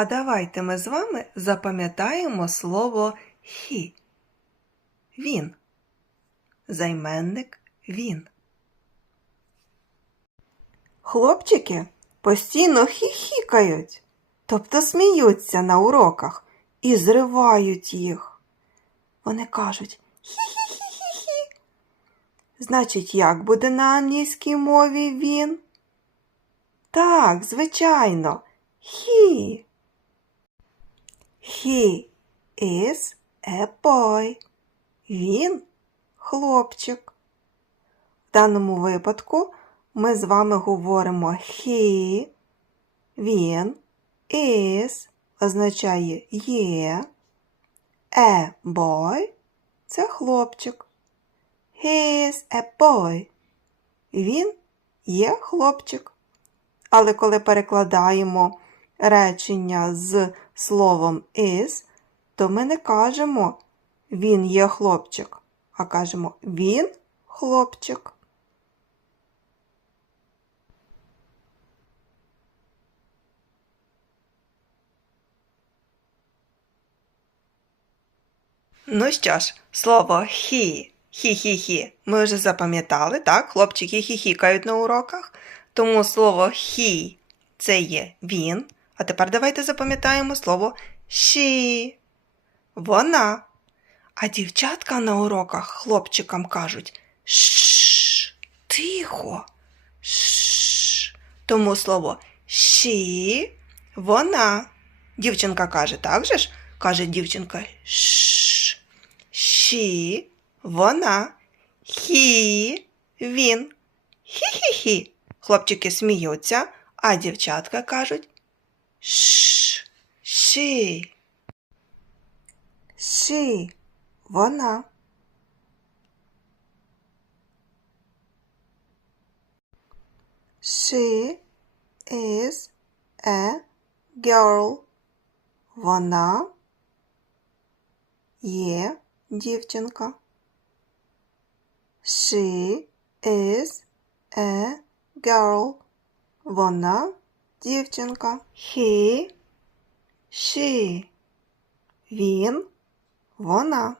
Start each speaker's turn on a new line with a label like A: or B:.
A: А давайте ми з вами запам'ятаємо слово he. Він. Займенник він. Хлопчики постійно хіхікають, тобто сміються на уроках і зривають їх. Вони кажуть хі-хі-хі-хі-хі. Значить, як буде на англійській мові він? Так, звичайно, he. He is a boy. Він хлопчик. В даному випадку ми з вами говоримо he, він, is означає є, a boy це хлопчик. He is a boy. Він є хлопчик. Але коли перекладаємо речення з словом is, то ми не кажемо він є хлопчик, а кажемо він хлопчик. Ну що ж, слово he, хі-хі-хі ми вже запам'ятали, так? Хлопчики хіхікають на уроках. Тому слово he це є він. А тепер давайте запам'ятаємо слово she. Вона. А дівчатка на уроках хлопчикам кажуть Шш, тихо. Тому слово she вона. Дівчинка каже, так же ж? Каже дівчинка Шш. She вона. He він. Хі-хі-хі. Хлопчики сміються, а дівчатка кажуть Шш. She. She. Вона. She is a girl. Вона є дівчинка. She is a girl. Вона дівчинка. He, she. Він, вона.